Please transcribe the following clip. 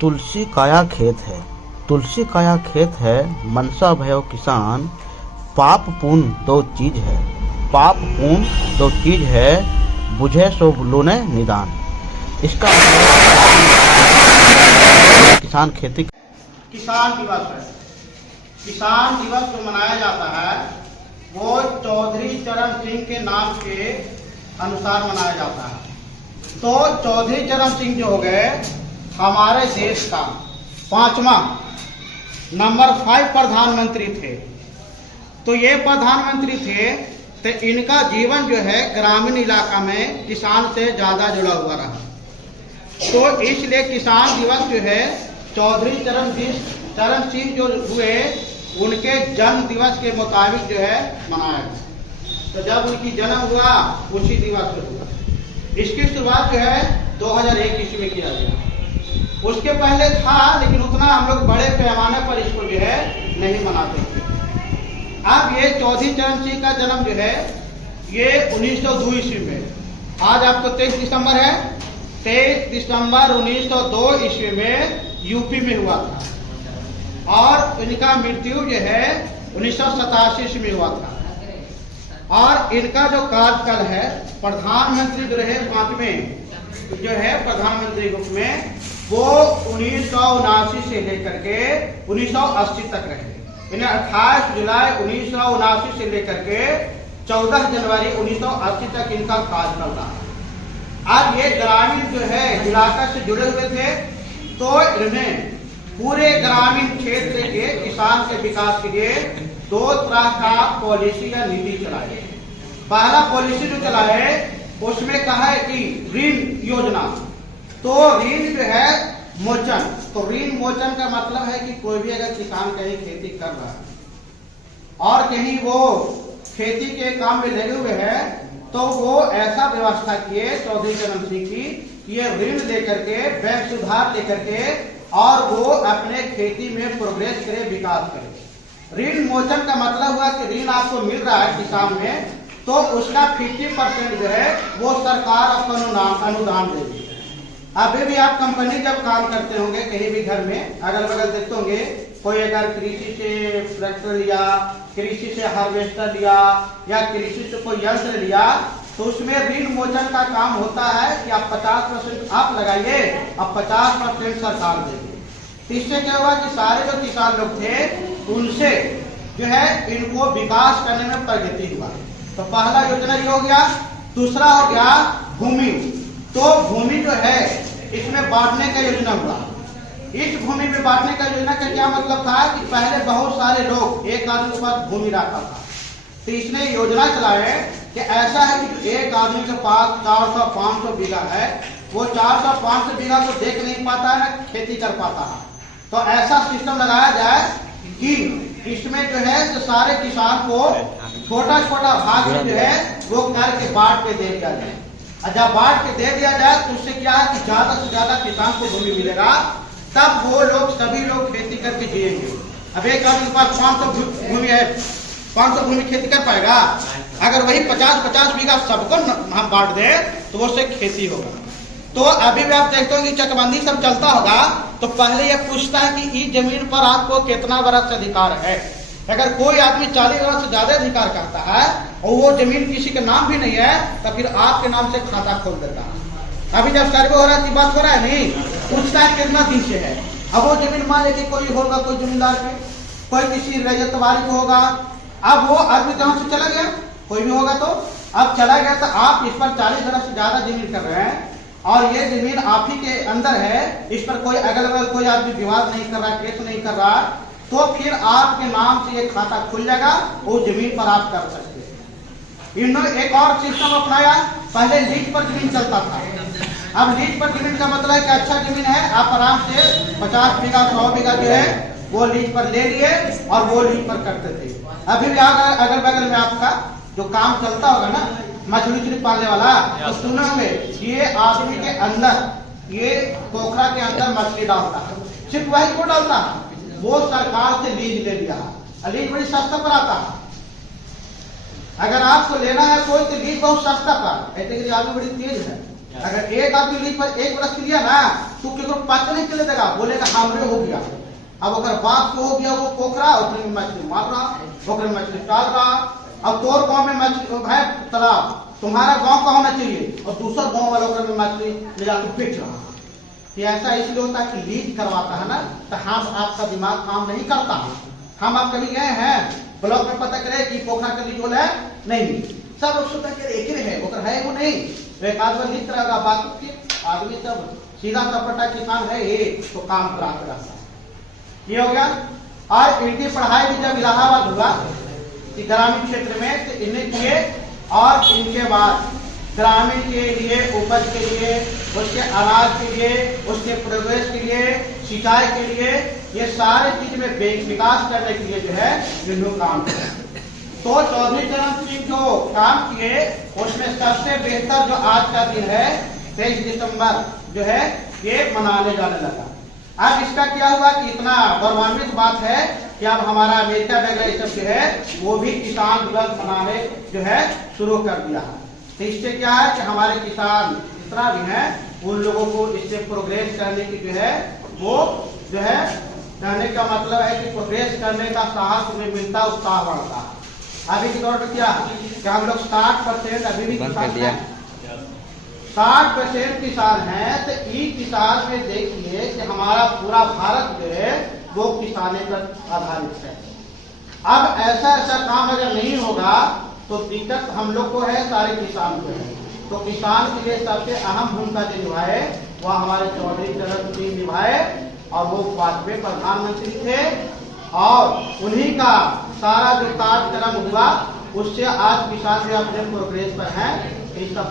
तुलसी काया खेत है, तुलसी काया खेत है, मनसा भयो किसान। पाप पुण्य दो चीज है, पाप पुण्य दो चीज है, बुझे सो लोने निदान। इसका किसान खेती। किसान दिवस है। किसान दिवस जो मनाया जाता है वो चौधरी चरण सिंह के नाम के अनुसार मनाया जाता है। तो चौधरी चरण सिंह जो हो गए हमारे देश का 5वां नंबर 5 प्रधानमंत्री थे। तो ये प्रधानमंत्री थे तो इनका जीवन जो है ग्रामीण इलाका में किसान से ज्यादा जुड़ा हुआ रहा। तो इसलिए किसान दिवस जो है चौधरी चरण सिंह जो हुए उनके जन्म दिवस के मुताबिक जो है मनाया गया। तो जब उनकी जन्म हुआ उसी दिवस से हुआ। इसकी शुरुआत जो है 2001 ईस्वी में किया गया। उसके पहले था लेकिन उतना हम लोग बड़े पैमाने पर इसको जो है नहीं मनाते थे। अब ये चौधरी चरण सिंह का जन्म जो है ये 1902 ईस्वी में। आज आपको 23 दिसंबर है। 23 दिसंबर 1902 ईस्वी में यूपी में हुआ था और इनका मृत्यु जो है 1987 ईस्वी में हुआ था। और इनका जो कार्यकाल है प्रधानमंत्री जो रहे 5वें जो है प्रधानमंत्री रूप में वो 1979 से लेकर के 1980 तक रहे। इन्हें 28 जुलाई 1979 से लेकर के 14 जनवरी 1980 तक इनका कार्यकाल रहा। अब ये ग्रामीण जो है इलाका से जुड़े हुए थे तो इन्हें पूरे ग्रामीण क्षेत्र के किसान के विकास के लिए 2 तरह का पॉलिसी या नीति चलाए। पहला पॉलिसी जो चलाए उसमें कहा है कि ऋण योजना। तो ऋण जो है मोचन। तो ऋण मोचन का मतलब है कि कोई भी अगर किसान कहीं खेती कर रहा है और कहीं वो खेती के काम में लगे हुए हैं तो वो ऐसा व्यवस्था किए चौधरी चरण सिंह की ये ऋण लेकर के बैंक सुधार लेकर के और वो अपने खेती में प्रोग्रेस करे, विकास करे। ऋण मोचन का मतलब हुआ कि ऋण आपको मिल रहा है किसान में तो उसका 50% जो है वो सरकार आपको अनुदान देगी। अभी भी आप कंपनी जब काम करते होंगे कहीं भी घर में अगल बगल देखते होंगे कोई अगर कृषि से ट्रैक्टर लिया, कृषि से हार्वेस्टर लिया या कृषि से कोई यंत्र लिया तो उसमें ऋण मोचन का काम होता है कि आप 50% आप लगाइए अब 50% सरकार देगी। इससे क्या हुआ कि सारे जो किसान लोग थे उनसे जो है इनको विकास करने में प्रगति हुआ। तो पहला योजना ये हो गया। दूसरा हो गया भूमि। तो भूमि जो है इसमें बांटने का योजना हुआ। इस भूमि में बांटने का योजना का क्या मतलब था कि पहले बहुत सारे लोग एक आदमी के पास भूमि रखा था। तो इसने योजना चलाए कि ऐसा है कि एक आदमी के पास 400-500 बीघा है, वो 400-500 बीघा को देख नहीं पाता है ना खेती कर पाता है। तो ऐसा सिस्टम लगाया जाए कि इसमें जो है तो सारे किसान को छोटा छोटा भाग में जो है वो करके बांट के दे दिया जाए। और जब बांट के दे दिया जाए तो उससे क्या है कि ज्यादा से ज्यादा किसान को भूमि मिलेगा, तब वो लोग सभी लोग खेती करके जिएंगे। अब एक आदमी के पास 500 भूमि है, 500 भूमि खेती कर पाएगा? अगर वही 50-50 बीघा सबको हम बांट दे तो वो से खेती होगा। तो अभी भी आप देखते हो कि चकबंदी सब चलता होगा तो पहले ये पूछता है कि इस जमीन पर आपको कितना वर्ष अधिकार है। अगर कोई आदमी 40 वर्ष से ज्यादा अधिकार करता है और वो जमीन किसी के नाम भी नहीं है तो फिर आपके नाम से खाता खोल देता है। अभी जब सर्वे हो रहा है बात हो रहा है नहीं, पूछता है कितना दिन से है। अब वो जमीन मान लेके कोई होगा, कोई जमींदार के, कोई किसी रजत वाली को होगा। अब वो आदमी जहाँ से चला गया, कोई भी होगा तो अब चला गया तो आप इस पर 40 वर्ष से ज्यादा जमीन कर रहे हैं और ये जमीन आप ही के अंदर है, इस पर कोई अगल बगल कोई आदमी विवाद नहीं कर रहा, केस नहीं कर रहा, तो फिर आपके नाम से ये खाता खुल जाएगा, वो जमीन पर आप कर सकते हैं। इन्होंने एक और सिस्टम अपनाया। पहले लीज पर जमीन चलता था। अब लीज पर जमीन का मतलब है कि अच्छा जमीन है, आप आराम से 50 बीघा 100 बीघा जो है वो लीज पर ले लिए और वो लीज पर करते थे। अभी भी अगल बगल में आपका जो काम चलता होगा ना मछली पालने वाला तो सुनोगे ये आदमी के अंदर ये पोखरा के अंदर मछली डालता है, सिर्फ वही को डालता है, वो सरकार से लीज ले लिया। लीज बड़ी सस्ता पर आता है। अगर आपको लेना है कोई तो लीज बहुत सस्ता पर, ऐसे आदमी बड़ी तेज है अगर एक आदमी लीज पर 1 बरस के लिया ना तो केकरो पता नहीं चले देगा, बोलेगा हमरे हो गया। अब अगर बाप को हो गया वो पोखरा, उतने में मछली मार रहा, पोखरे में मछली डाल रहा। अब तोर गांव में मछली है तालाब, तुम्हारा गांव का होना चाहिए और दूसरा गांव वालों में मछली ले जाकर बेच रहा। तो ऐसा इसलिए होता है कि लीज करवाता है ना, तो हम आपका दिमाग काम नहीं करता। हम आप कभी गए हैं ब्लॉक में पता करे कि पोखरा का लीज है नहीं, सब लोग सोचते हैं एक ही है, ओकर है वो नहीं। तो एक आध बार लीज कराएगा, बाकी के आदमी सब सीधा सपटा किसान है ये तो काम कराते रहता है। ये हो गया। और इनकी पढ़ाई भी जब इलाहाबाद हुआ ग्रामीण क्षेत्र में तो इन्हें किए, और इनके बाद ग्रामीण के लिए, उपज के लिए, उसके अनाज के लिए, उसके प्रोग्रेस के लिए, सिंचाई के लिए, ये सारे चीज में विकास करने के लिए जो है ये लोग काम किए। तो चौधरी चरण सिंह जो काम किए उसमें सबसे बेहतर जो आज का दिन है 23 दिसंबर जो है ये मनाने जाने लगा। अब इसका क्या हुआ कि इतना गौरवान्वित बात है कि अब हमारा अमेरिका वगैरह सब जो है वो भी किसान दिवस मनाने जो है शुरू कर दिया है। तो इससे क्या है कि हमारे किसान जितना भी है उन लोगों को इससे प्रोग्रेस करने की जो है वो जो है कहने का मतलब है कि प्रोग्रेस करने का साहस उन्हें मिलता, उत्साह बढ़ता है। अभी के दौर में क्या है कि हम लोग 60% अभी भी किसान हैं, 60% किसान हैं। तो ई किसान में देखिए कि हमारा पूरा भारत जो है वो किसाने पर आधारित है। अब ऐसा काम अगर नहीं होगा तो दिक्कत हम लोग को है, सारे किसान को है। तो किसान के लिए सबसे अहम भूमिका जो निभाए वह हमारे चौधरी चरण सिंह निभाए, और वो वाजपेयी प्रधानमंत्री थे, और उन्हीं का सारा जो कार्यक्रम हुआ उससे आज किसान भी अपने प्रोग्रेस पर है। इस सब